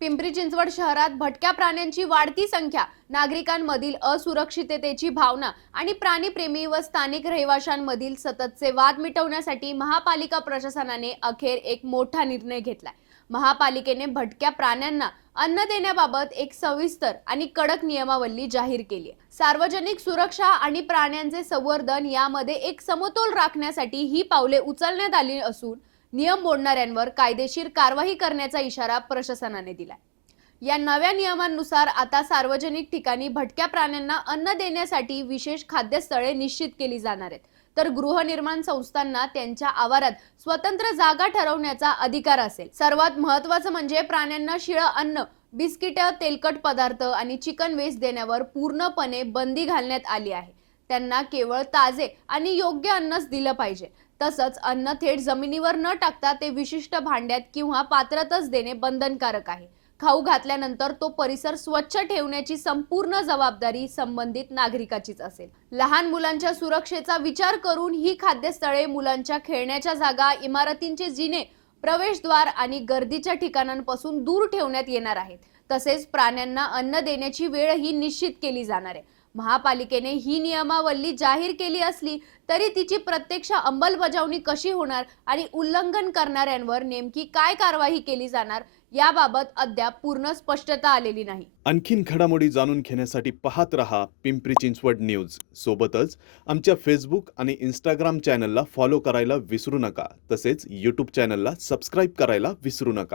पिंपरी चिंचवड शहरात भटक्या प्राण्यांची वाढती संख्या, नागरिकांमधील असुरक्षिततेची भावना आणि प्राणीप्रेमी व स्थानिक रहिवाशांमधील सततचे वाद मिटवण्यासाठी महापालिका प्रशासनाने अखेर एक मोठा निर्णय घेतलाय. महापालिकेने भटक्या प्राण्यांना अन्न देण्याबाबत एक सविस्तर आणि कडक नियमावली जाहीर केली आहे. सार्वजनिक सुरक्षा आणि प्राण्यांचे संवर्धन यामध्ये एक समतोल राखण्यासाठी ही पावले उचलण्यात आली असून नियम मोडणाऱ्यांवर कायदेशीर कारवाई करण्याचा इशारा प्रशासनाने दिलाय. या नव्या नियमांनुसार आता सार्वजनिक ठिकाणी भटक्या प्राण्यांना अन्न देण्यासाठी विशेष खाद्यस्थळे निश्चित केली जाणार आहेत. तर गृहनिर्माण संस्थांना त्यांच्या आवारात स्वतंत्र जागा ठरवण्याचा अधिकार असेल. सर्वात महत्त्वाचं म्हणजे प्राण्यांना शिळं अन्न, बिस्किट, तेलकट पदार्थ आणि चिकन वेस्ट देण्यावर पूर्णपणे बंदी घालण्यात आली आहे. त्यांना केवळ ताजे आणि योग्य अन्नच दिलं पाहिजे. तसंच अन्न थेट जमिनीवर न टाकता ते विशिष्ट भांड्यात किंवा पात्रातच देणे बंधनकारक आहे. खाऊ घातल्यानंतर तो परिसर स्वच्छ ठेवण्याची संपूर्ण जबाबदारी संबंधित नागरिकाचीच असेल. लहान मुलांच्या सुरक्षेचा विचार करून ही खाद्यस्थळे मुलांच्या खेळण्याच्या जागा, इमारतींचे जिने, प्रवेशद्वार आणि गर्दीच्या ठिकाणांपासून दूर ठेवण्यात येणार आहेत. तसेच प्राण्यांना अन्न देण्याची वेळही निश्चित केली जाणार आहे. महापालिकेने ही नियमावली जाहीर केली असली तरी तिची प्रत्यक्ष अंमलबजावणी कशी होणार आणि उल्लंघन करणाऱ्यांवर नेमकी काय कारवाई केली जाणार याबाबत अद्याप पूर्ण स्पष्टता आलेली नाही. आणखीन घडामोडी जाणून घेण्यासाठी पाहत रहा पिंपरी चिंचवड न्यूज. सोबतच आमच्या फेसबुक आणि इंस्टाग्राम चॅनलला फॉलो करायला विसरू नका. तसेच यूट्यूब चॅनलला सबस्क्राईब करायला विसरू नका.